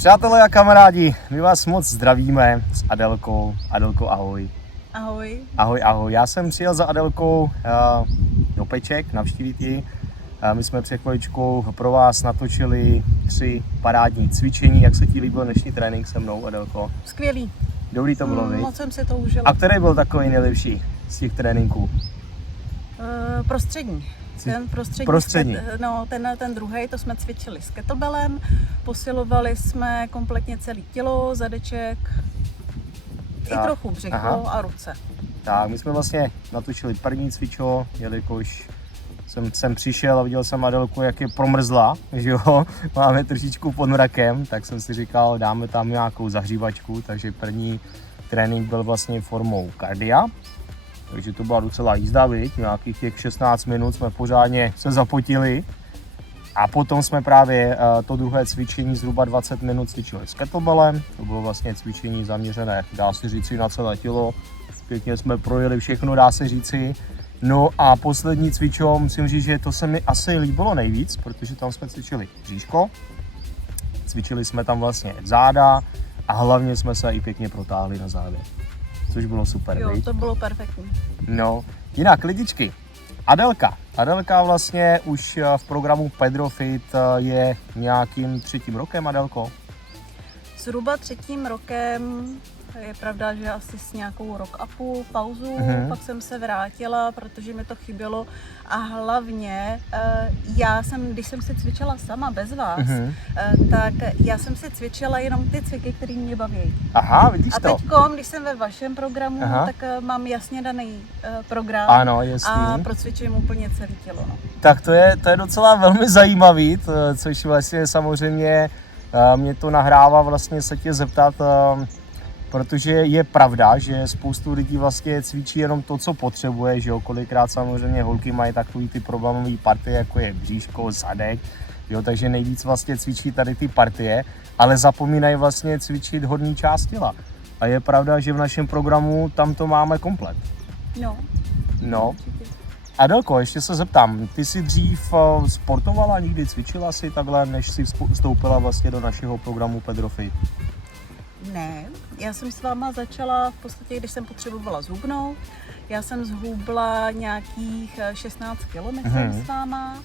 Přátelé a kamarádi, my vás moc zdravíme s Adelkou. Adelko, ahoj. Ahoj. Ahoj, ahoj. Já jsem přijel za Adelkou do Peček navštívit ji. My jsme před chviličkou pro vás natočili 3 parádní cvičení. Jak se ti líbil dnešní trénink se mnou, Adelko? Skvělý. Dobrý to bylo, viď? Moc jsem si to užila. A který byl takový nejlepší z těch tréninků? Prostřední. Ten Prostřední. Ten druhý, to jsme cvičili s kettlebellem, posilovali jsme kompletně celé tělo, zadeček, i trochu břicho a ruce. Tak, my jsme vlastně natočili první cvičo, jelikož jsem přišel a viděl jsem Adelku, jak je promrzla, že jo, máme trošičku pod mrakem, tak jsem si říkal, dáme tam nějakou zahřívačku, takže první trénink byl vlastně formou kardia. Takže to byla docela jízda, viď? Nějakých těch 16 minut jsme pořádně se zapotili. A potom jsme právě to druhé cvičení zhruba 20 minut cvičili s kettlebellem. To bylo vlastně cvičení zaměřené, dá se říci, na celé tělo. Pěkně jsme projeli všechno, dá se říci. No a poslední cvičo, musím říct, že to se mi asi líbilo nejvíc, protože tam jsme cvičili bříško. Cvičili jsme tam vlastně záda a hlavně jsme se i pěkně protáhli na zádech. Což bylo super, Jo, viď? to bylo perfektní. No, jinak lidičky, Adelka vlastně už v programu Pedrofit je nějakým 3. rokem, Adelko? Zhruba 3. rokem, je pravda, že asi s nějakou rok a půl pauzu, pak jsem se vrátila, protože mi to chybělo a hlavně když jsem si cvičila sama bez vás, tak já jsem si cvičila jenom ty cviky, které mě baví. Aha, vidíš to? A teď, když jsem ve vašem programu, tak mám jasně daný program. Ano, jasný. A procvičujem úplně celé tělo. No. Tak to je docela velmi zajímavý, což vlastně samozřejmě mě to nahrává vlastně se tě zeptat, protože je pravda, že spoustu lidí vlastně cvičí jenom to, co potřebuje, že jo, kolikrát samozřejmě holky mají takový ty problémové partie, jako je bříško, zadek, jo, takže nejvíc vlastně cvičí tady ty partie, ale zapomínají vlastně cvičit hodný část těla. A je pravda, že v našem programu tam to máme komplet. No. Adelko, ještě se zeptám, ty jsi dřív sportovala, někdy cvičila si takhle, než jsi vstoupila vlastně do našeho programu Pedrofit? Ne, já jsem s váma začala v podstatě, když jsem potřebovala zhubnout. Já jsem zhubla nějakých 16 km s váma.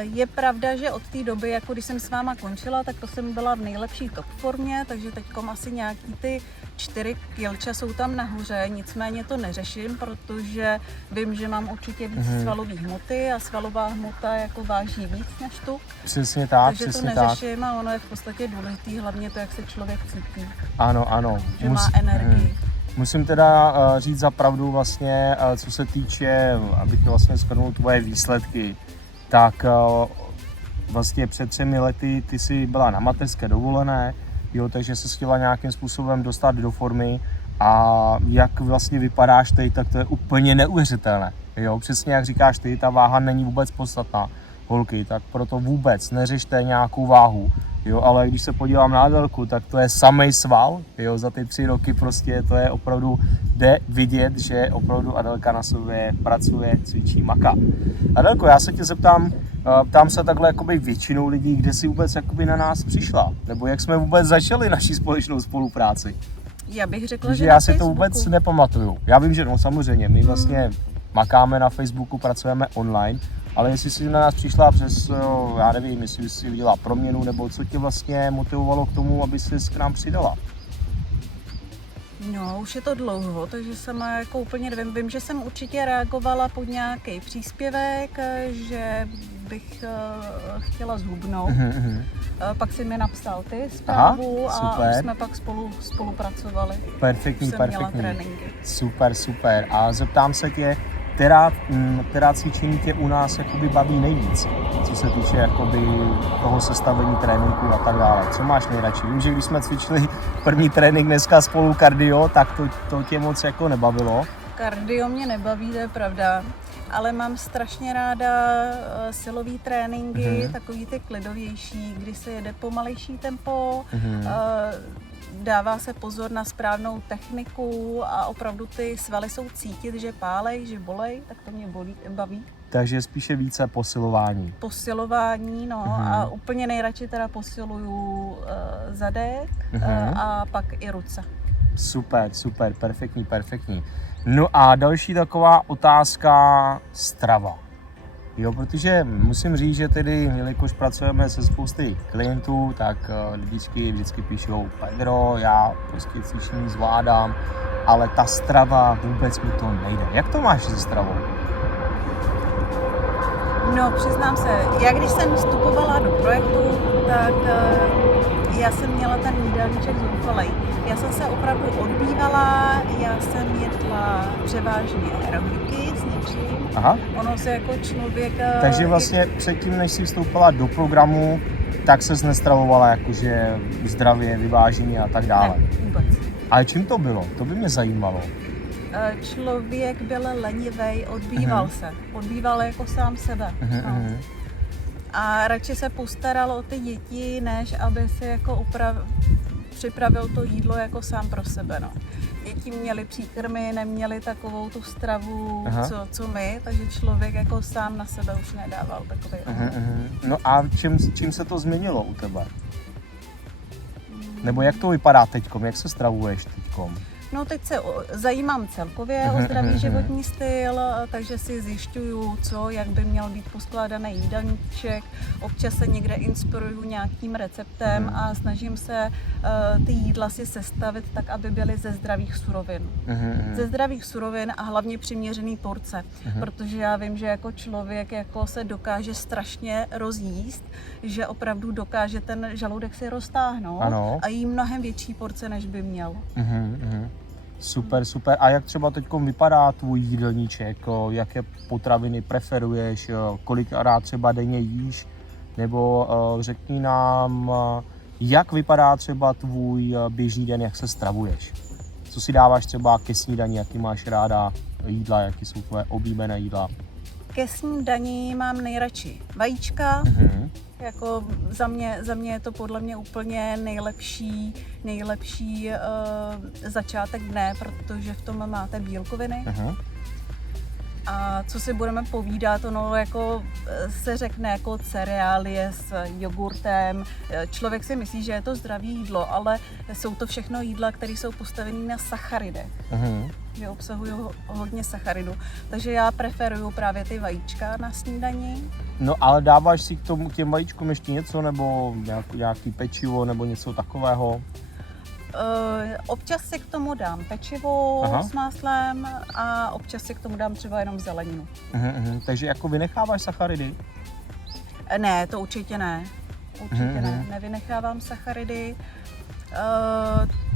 Je pravda, že od té doby, jako když jsem s váma končila, tak to jsem byla v nejlepší top formě, takže teďkom asi nějaký ty 4 kilča jsou tam nahoře, nicméně to neřeším, protože vím, že mám určitě víc svalové hmoty a svalová hmota jako váží víc než tuk. Přesně tak, takže přesně to neřeším a ono je v podstatě důležitý, hlavně to, jak se člověk cítí. Ano. Že má energii. Musím teda říct za pravdu vlastně, co se týče, abych vlastně shrnul tvoje výsledky, tak vlastně před 3 lety ty jsi byla na mateřské dovolené, jo, takže se chtěla nějakým způsobem dostat do formy a jak vlastně vypadáš teď, tak to je úplně neuvěřitelné, jo, přesně jak říkáš ty, ta váha není vůbec podstatná, holky, tak proto vůbec neřešte nějakou váhu, jo, ale když se podívám na Adelku, tak to je samej sval, jo, za ty 3 roky prostě to je opravdu, jde vidět, že opravdu Adelka na sobě pracuje, cvičí, maká. Adelko, já se tě zeptám, ptám se takhle jakoby většinou lidí, kde jsi vůbec jakoby na nás přišla, nebo jak jsme vůbec začali naši společnou spolupráci. Já bych řekla, že já na si to Facebooku. vůbec nepamatuju. Já vím, že no samozřejmě, my vlastně makáme na Facebooku, pracujeme online, ale jestli jsi na nás přišla přes, já nevím, jestli jsi viděla proměnu, nebo co tě vlastně motivovalo k tomu, aby jsi k nám přidala? No, už je to dlouho, takže jsem jako úplně nevím. Vím, že jsem určitě reagovala pod nějaký příspěvek, že bych chtěla zhubnout. Pak si mi napsal ty zprávu a už jsme pak spolupracovali. Perfektní. Měla tréninky. Super. A zeptám se tě, která cvičení tě u nás jakoby baví nejvíc, co se týče jakoby toho sestavení tréninku a tak dále. Co máš nejradši? Vím, že když jsme cvičili první trénink dneska spolu kardio, tak to tě moc jako nebavilo. Kardio mě nebaví, to je pravda, ale mám strašně ráda silový tréninky, takový ty klidovější, kdy se jede pomalejší tempo, dává se pozor na správnou techniku a opravdu ty svaly jsou cítit, že pálej, že bolej, tak to mě baví. Takže spíše více posilování. Posilování, no, a úplně nejradši teda posiluju zadek a pak i ruce. Super, perfektní. No a další taková otázka, strava. Jo, protože musím říct, že tedy, jelikož pracujeme se spousty klientů, tak vždycky píšou, Pedro, já prostě cvičení zvládám, ale ta strava vůbec mi to nejde. Jak to máš se stravou? No, přiznám se, já když jsem vstupovala do projektu, tak já jsem měla ten jídelníček zoufalej. Já jsem se opravdu odbývala, já jsem jedla převážně rohlíky s něčím. Aha. Ono se jako člověk... Takže vlastně předtím, než jsi vstoupila do programu, tak ses nestravovala jakože zdravě, vyváženě a tak dále. Ne, vůbec. Ale čím to bylo? To by mě zajímalo. Člověk byl lenivej, odbýval se. Odbýval jako sám sebe. No. A radši se postaral o ty děti, než aby si jako připravil to jídlo jako sám pro sebe. No. Děti měly příkrmy, neměly takovou tu stravu, co my, takže člověk jako sám na sebe už nedával takový. No a čím se to změnilo u tebe? Nebo jak to vypadá teďkom? Jak se stravuješ teďkom? No teď se zajímám celkově o zdravý životní styl, takže si zjišťuju, jak by měl být poskládaný jídelníček. Občas se někde inspiruju nějakým receptem a snažím se ty jídla si sestavit tak, aby byly ze zdravých surovin. Ze zdravých surovin a hlavně přiměřený porce, protože já vím, že jako člověk jako se dokáže strašně rozjíst, že opravdu dokáže ten žaludek si roztáhnout a jí mnohem větší porce, než by měl. Super. A jak třeba teď vypadá tvůj jídelníček? Jaké potraviny preferuješ? Kolikrát třeba denně jíš? Nebo řekni nám, jak vypadá třeba tvůj běžný den, jak se stravuješ? Co si dáváš třeba ke snídani? Jaký máš ráda jídla? Jaký jsou tvoje oblíbené jídla? Ke snídani mám nejradši vajíčka. Jako za mě je to podle mě úplně nejlepší začátek dne, protože v tom máte bílkoviny. A co si budeme povídat, ono jako se řekne jako cereálie s jogurtem. Člověk si myslí, že je to zdravý jídlo, ale jsou to všechno jídla, které jsou postavené na sacharidech. Že obsahují hodně sacharidů. Takže já preferuju právě ty vajíčka na snídani. No ale dáváš si k těm vajíčkům ještě něco, nebo nějaký pečivo, nebo něco takového? Občas si k tomu dám pečivo s máslem a občas si k tomu dám třeba jenom zeleninu. Takže jako vynecháváš sacharidy? Ne, to určitě ne. Ne. Nevynechávám sacharidy.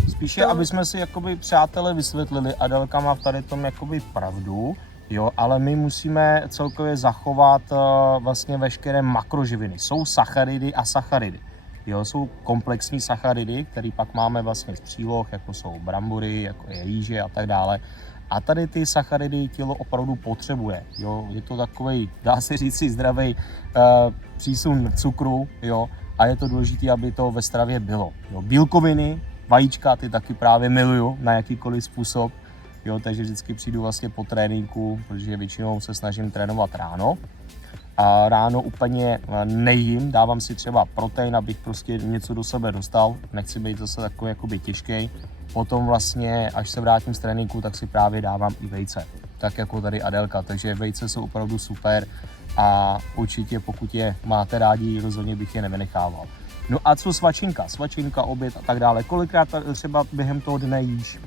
Spíše, aby jsme si jakoby přátelé vysvětlili, Adelka má v tady tom jakoby pravdu, jo, ale my musíme celkově zachovat vlastně veškeré makroživiny. Jsou sacharidy a sacharidy. Jo, jsou komplexní sacharidy, které pak máme vlastně z příloh, jako jsou brambory, jako je rýže a tak dále. A tady ty sacharidy tělo opravdu potřebuje. Jo, je to takový, dá se říct si, zdravý přísun cukru, jo, a je to důležité, aby to ve stravě bylo. Jo, bílkoviny, vajíčka, ty taky právě miluju na jakýkoliv způsob. Jo, takže vždycky přijdu vlastně po tréninku, protože většinou se snažím trénovat ráno. A ráno úplně nejím, dávám si třeba protein, abych prostě něco do sebe dostal, nechci být zase takový jakoby těžkej. Potom vlastně, až se vrátím z tréninku, tak si právě dávám i vejce, tak jako tady Adelka, takže vejce jsou opravdu super a určitě pokud je máte rádi, rozhodně bych je nevynechával. No a co svačinka, oběd a tak dále, kolikrát třeba během toho dne jíš?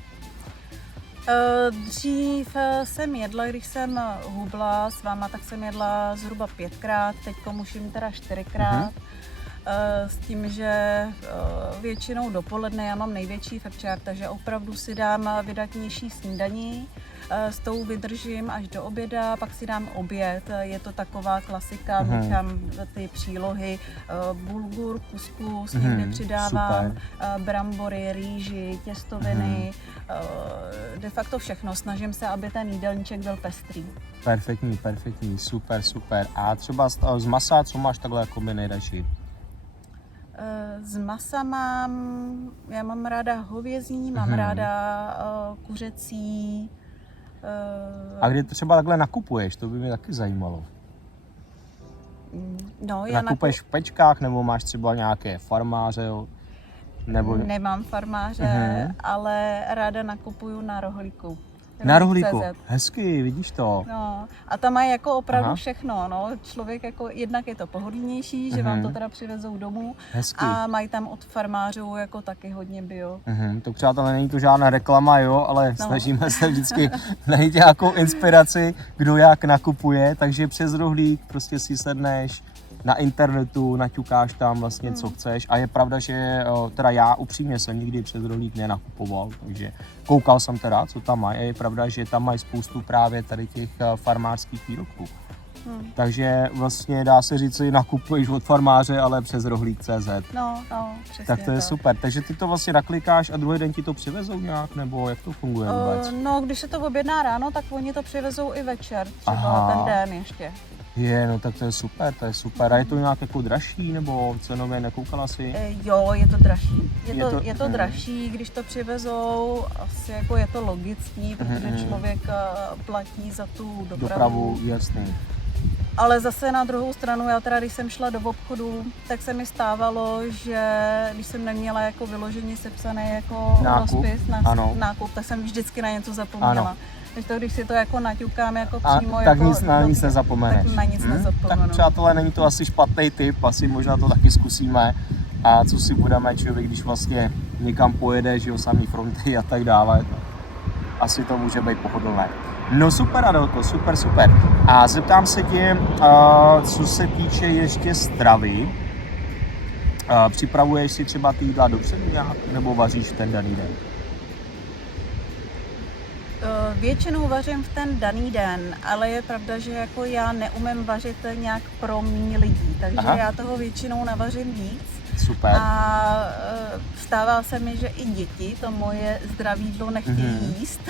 Dřív jsem jedla, když jsem hubla s váma, tak jsem jedla zhruba 5krát, teď už jim teda 4krát. S tím, že většinou dopoledne já mám největší fekčák, takže opravdu si dám vydatnější snídaní, s tou vydržím až do oběda, pak si dám oběd, je to taková klasika, míchám ty přílohy, bulgur, kuskus, někde přidávám brambory, rýži, těstoviny, de facto všechno, snažím se, aby ten jídelníček byl pestrý. Perfektní, super. A třeba z masa, co máš takhle jako by nejradši? Z masa já mám ráda hovězí, mám ráda kuřecí. A kde to třeba takhle nakupuješ, to by mě taky zajímalo. No, já Nakupuješ v pečkách, nebo máš třeba nějaké farmáře, jo? Nebo... Nemám farmáře, ale ráda nakupuju na rohlíku. Na rohlíku, CZ. hezky, vidíš to. No, a tam mají jako opravdu všechno, no. Člověk jako, jednak je to pohodlnější, že vám to teda přivezou domů. Hezky. A mají tam od farmářů jako taky hodně bio. To přátelé, není to žádná reklama, jo, ale snažíme se vždycky najít nějakou inspiraci, kdo jak nakupuje, takže přes rohlík prostě si sedneš na internetu, naťukáš tam vlastně, co chceš. A je pravda, že teda já upřímně jsem nikdy přes rohlík nenakupoval, takže koukal jsem teda, co tam mají. A je pravda, že tam mají spoustu právě tady těch farmářských výrobků. Takže vlastně dá se říct, že nakupuješ od farmáře, ale přes rohlík.cz. No, přesně tak to je super. Takže ty to vlastně naklikáš a druhý den ti to přivezou nějak, nebo jak to funguje vůbec? No, když se to objedná ráno, tak oni to přivezou i večer, třeba ten den ještě. No tak to je super, to je super. A je to nějak jako dražší, nebo cenově nekoukala si? Jo, je to dražší. Je to dražší, když to přivezou, asi jako je to logický, protože člověk platí za tu dopravu. Jasný. Ale zase na druhou stranu, já teda, když jsem šla do obchodu, tak se mi stávalo, že když jsem neměla jako vyloženě sepsaný jako rozpis na nákup, tak jsem vždycky na něco zapomněla. Ano. Takže to, když si to jako naťukám jako přímo, tak jako, nic nezapomeneš. Tak na nic nezapomenu. Tak přátelé, není to asi špatný tip, asi možná to taky zkusíme. A co si budeme, člověk, když vlastně někam pojede, že jo, samý fronty a tak dále, asi to může být pohodlné. No super, Adelko, super. A zeptám se tě, co se týče ještě stravy, připravuješ si třeba ty jídla dopředu nějak, nebo vaříš ten daný den? Většinou vařím v ten daný den, ale je pravda, že jako já neumím vařit nějak pro méně lidí, takže já toho většinou navařím víc. Super. A stává se mi, že i děti to moje zdravé jídlo nechtějí jíst,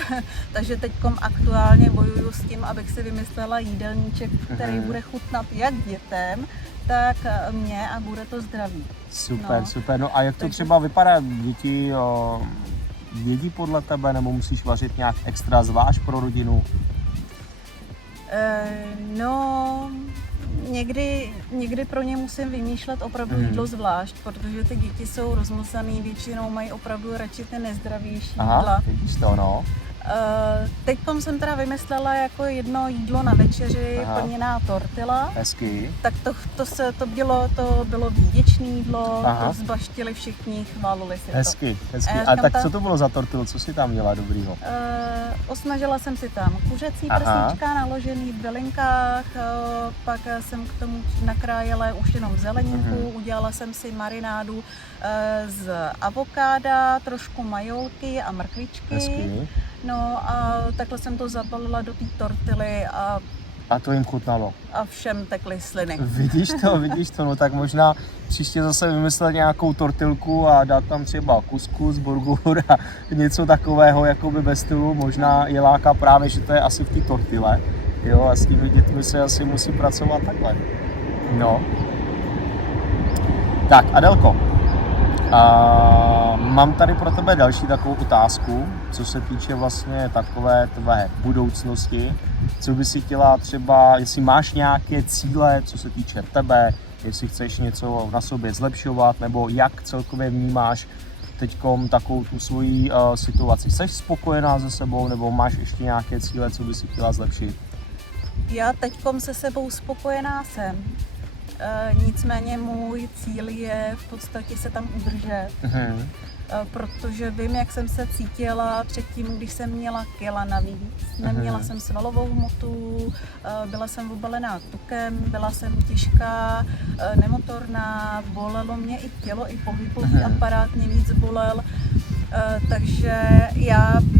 takže teďkom aktuálně bojuju s tím, abych si vymyslela jídelníček, který bude chutnat jak dětem, tak mě a bude to zdravý. Super. No a jak to třeba vypadá? Děti jedí podle tebe, nebo musíš vařit nějak extra zvlášť pro rodinu? Někdy pro ně musím vymýšlet opravdu jídlo zvlášť, protože ty děti jsou rozmlsaný, většinou mají opravdu radši ty nezdravější jídla. Vidíš to, no. Teď jsem teda vymyslela jako jedno jídlo na večeři, plněná tortilla. Hezky. Tak to bylo výděčné jídlo, to zbaštili všichni, chválili si hezky. to. A tak co to bylo za tortilu, co si tam dělala dobrýho? Osmažila jsem si tam kuřecí prsnička naložený v bylinkách, pak jsem k tomu nakrájela už jenom zeleninku, udělala jsem si marinádu z avokáda, trošku majolky a mrkvičky. Hezky. No a takhle jsem to zabalila do té tortily a to jim chutnalo. A všem tekly sliny. Vidíš to, no tak možná příště zase vymyslet nějakou tortilku a dát tam třeba kuskus, burgur a něco takového jakoby bez stylu. Možná je láká právě, že to je asi v té tortile. Jo, a s těmi dětmi se asi musí pracovat takhle. No. Tak, Adelko. Mám tady pro tebe další takovou otázku, co se týče vlastně takové tvé budoucnosti. Co by si chtěla třeba, jestli máš nějaké cíle, co se týče tebe, jestli chceš něco na sobě zlepšovat, nebo jak celkově vnímáš teďkom takovou tu svoji situaci. Jsi spokojená se sebou, nebo máš ještě nějaké cíle, co by si chtěla zlepšit? Já teďkom se sebou spokojená jsem. Nicméně můj cíl je v podstatě se tam udržet, protože vím, jak jsem se cítila předtím, když jsem měla kila navíc. Neměla jsem svalovou hmotu, byla jsem obalená tukem, byla jsem těžká, nemotorná, bolelo mě i tělo, i pohybový aparát mě víc bolel. Takže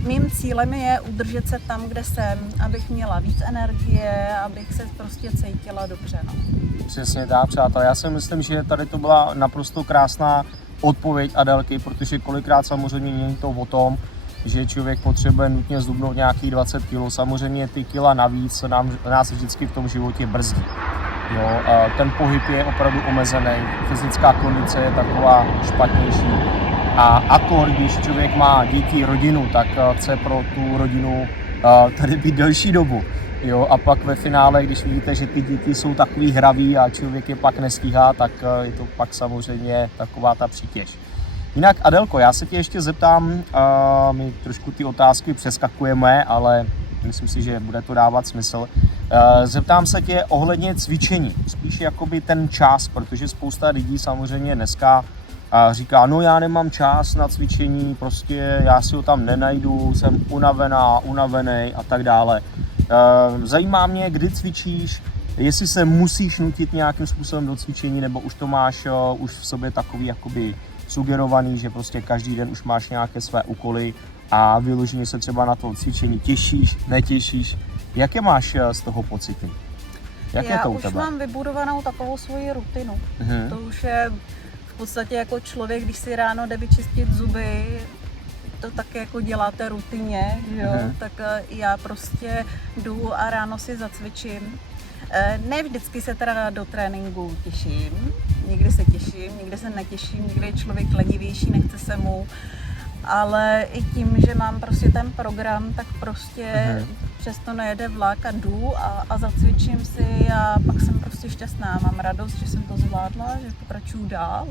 mým cílem je udržet se tam, kde jsem, abych měla víc energie, abych se prostě cítila dobře. No. Přesně tak, přátelé. Já si myslím, že tady to byla naprosto krásná odpověď Adelky, protože kolikrát samozřejmě není to o tom, že člověk potřebuje nutně zhubnout nějakých 20 kg. Samozřejmě ty kila navíc nás vždycky v tom životě brzdí. Jo, ten pohyb je opravdu omezený, fyzická kondice je taková špatnější. A akor, když člověk má děti, rodinu, tak chce pro tu rodinu tady být delší dobu. Jo, a pak ve finále, když vidíte, že ty děti jsou takový hraví a člověk je pak nestíhá, tak je to pak samozřejmě taková ta přítěž. Jinak Adelko, já se tě ještě zeptám, my trošku ty otázky přeskakujeme, ale myslím si, že bude to dávat smysl. Zeptám se tě ohledně cvičení, spíš jakoby ten čas, protože spousta lidí samozřejmě dneska říká, no já nemám čas na cvičení, prostě já si ho tam nenajdu, jsem unavený a tak dále. Zajímá mě, kdy cvičíš, jestli se musíš nutit nějakým způsobem do cvičení, nebo už to máš už v sobě takový jakoby sugerovaný, že prostě každý den už máš nějaké své úkoly a vyloženě se třeba na to cvičení těšíš, netěšíš. Jaké máš z toho pocity? Jak je to u tebe? Já už mám vybudovanou takovou svoji rutinu. To už je v podstatě jako člověk, když si ráno jde vyčistit zuby, to tak jako děláte rutině, jo? Tak já prostě jdu a ráno si zacvičím. Ne vždycky se teda do tréninku těším, někdy se těším, někdy se netěším, někdy je člověk lenivější, nechce se mu, ale i tím, že mám prostě ten program, tak prostě přesto nejede vlak a jdu a zacvičím si a pak jsem prostě šťastná, mám radost, že jsem to zvládla, že pokračuju dál.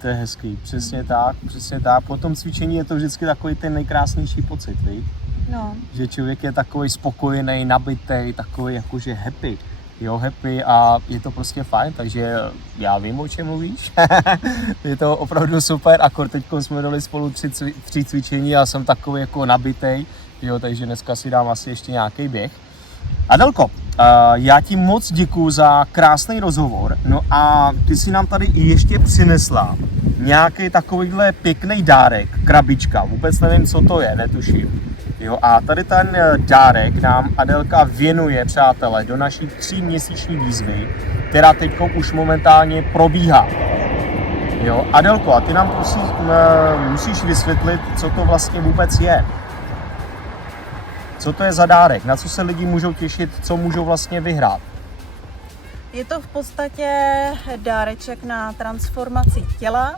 To je hezký, přesně tak, přesně tak. Po tom cvičení je to vždycky takový ten nejkrásnější pocit, víš? No. Že člověk je takový spokojený, nabitý, takový jakože happy. Jo, happy a je to prostě fajn, takže já vím, o čem mluvíš. Je to opravdu super, akor teď jsme dali spolu tři cvičení a jsem takový jako nabitej, jo, takže dneska si dám asi ještě nějaký běh. Adelko, já ti moc děkuju za krásný rozhovor, no a ty si nám tady i ještě přinesla nějaký takovýhle pěkný dárek, krabička, vůbec nevím, co to je, netuším. Jo, a tady ten dárek nám Adelka věnuje, přátelé, do naší 3měsíční výzvy, která teď už momentálně probíhá. Jo, Adelko, a ty nám prosím musíš vysvětlit, co to vlastně vůbec je. Co to je za dárek, na co se lidi můžou těšit, co můžou vlastně vyhrát. Je to v podstatě dáreček na transformaci těla,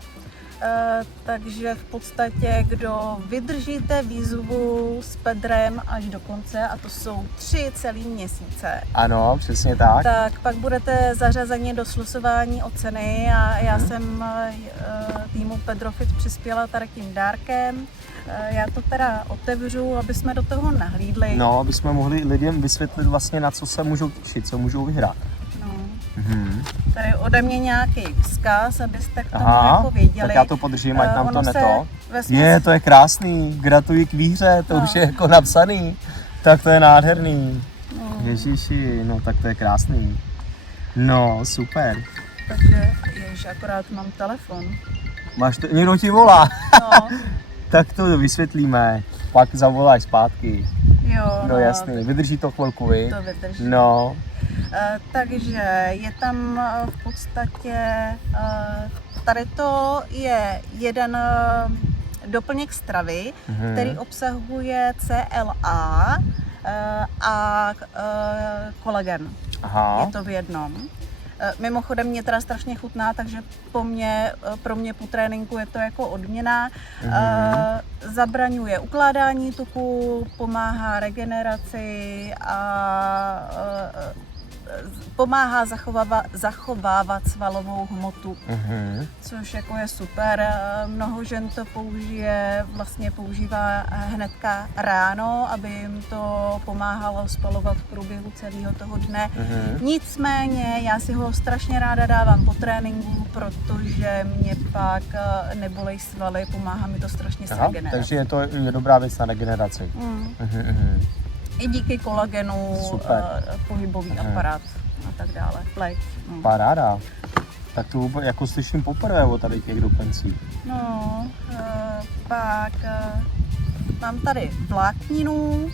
takže v podstatě, kdo vydržíte výzvu s Pedrem až do konce, a to jsou 3 celý měsíce. Ano, přesně tak. Tak pak budete zařazeni do slosování o ceny a já jsem týmu Pedrofit přispěla tady tím dárkem. Já to teda otevřu, aby jsme do toho nahlídli. No, aby jsme mohli lidem vysvětlit vlastně, na co se můžou těšit, co můžou vyhrát. Tady ode mě nějaký vzkaz, abyste k tomu jako věděli. Tak já to podržím, ať nám to neto. Je, to je krásný, gratuluji k výhře, to už je jako napsaný. Tak to je nádherný. Ježiši, no tak to je krásný. No, super. Takže, akorát mám telefon. Máš to, někdo ti volá. No. Tak to vysvětlíme, pak zavoláš zpátky. Jo, no jasný, vydrží to chvilku, vy? To vydrží. No. Takže je tam v podstatě, tady to je jeden doplněk stravy, který obsahuje CLA a kolagen. Aha. Je to v jednom. Mimochodem mě teda strašně chutná, takže pro mě po tréninku je to jako odměna. Zabraňuje ukládání tuku, pomáhá regeneraci a pomáhá zachovávat svalovou hmotu, což jako je super. Mnoho žen to používá hnedka ráno, aby jim to pomáhalo spalovat v průběhu celého toho dne. Nicméně já si ho strašně ráda dávám po tréninku, protože mě pak nebolej svaly, pomáhá mi to strašně s regenerací. Takže je to dobrá věc na regeneraci. I díky kolagenu, pohybový aparát a tak dále, pleť. Paráda. Tak to jako slyším poprvé o tady těch doplňcích. No, pak mám tady vlákninu.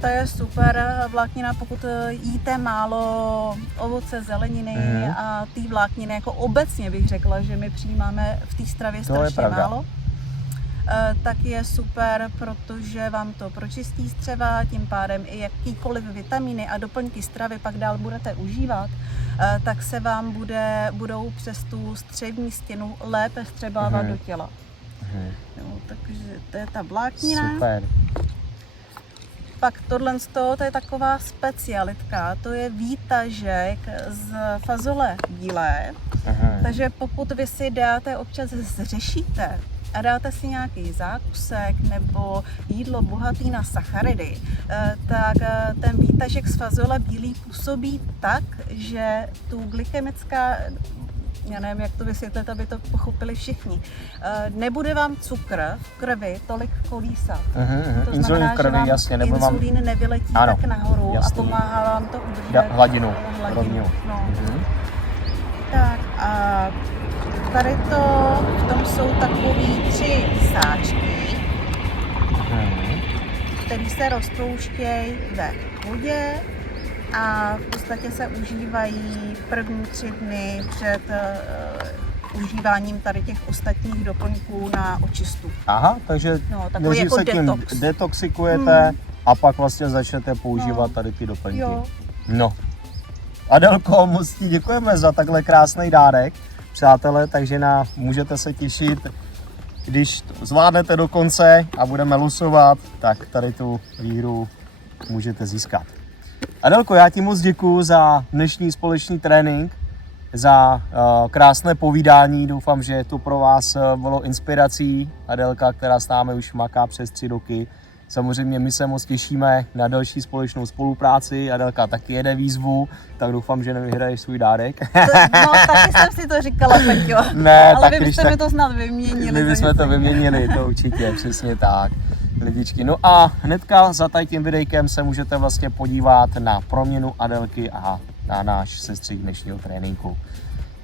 Ta je super vláknina, pokud jíte málo ovoce, zeleniny a ty vlákniny, jako obecně bych řekla, že my přijímáme v té stravě strašně málo. Tak je super, protože vám to pročistí střeva, tím pádem i jakýkoliv vitamíny a doplňky stravy pak dál budete užívat, tak se vám budou přes tu střevní stěnu lépe vstřebávat do těla. Jo, takže to je ta vláknina. Super. Pak tohle to je taková specialitka, to je výtažek z fazole bílé. Takže pokud vy si dáte, občas zřešíte a dáte si nějaký zákusek nebo jídlo bohatý na sacharidy, tak ten výtažek z fazole bílý působí tak, že tu glykemická, já nevím, jak to vysvětlit, aby to pochopili všichni, nebude vám cukr v krvi tolik kolísat. To Inzulín znamená, v krvi, že vám jasně, nebo vám... inzulín nevyletí Ano, tak nahoru jasný. a pomáhá vám to udržet hladinu. Rovnou. No. Tak a tady to, v tom jsou takový 3 sáčky, které se rozpouštějí ve vodě a v podstatě se užívají první 3 dny před užíváním tady těch ostatních doplňků na očistu. Aha, takže takový nejdřív jako se tím detox. detoxikujete a pak vlastně začnete používat tady ty doplňky. Jo. No. Adelko, moc ti děkujeme za takhle krásný dárek, přátelé, takže můžete se těšit, když to zvládnete do konce a budeme losovat, tak tady tu výhru můžete získat. Adelko, já ti moc děkuju za dnešní společný trénink, za krásné povídání. Doufám, že to pro vás bylo inspirací. Adelka, která s námi už maká přes 3 roky. Samozřejmě my se moc těšíme na další společnou spolupráci. Adelka taky jede výzvu, tak doufám, že nevyhraješ svůj dárek. No, taky jsem si to říkala, Peťo. Ne, ale tak vy byste tak... mi to snad vyměnili. My bychom to vyměnili, to určitě, přesně tak. Lidičky. No a hnedka za tady tím videjkem se můžete vlastně podívat na proměnu Adelky a na náš sestřih dnešního tréninku.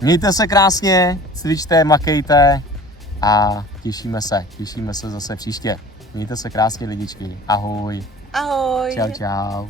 Mějte se krásně, cvičte, makejte a těšíme se zase příště. Mějte se krásně, lidičky. Ahoj. Ahoj. Čau, čau.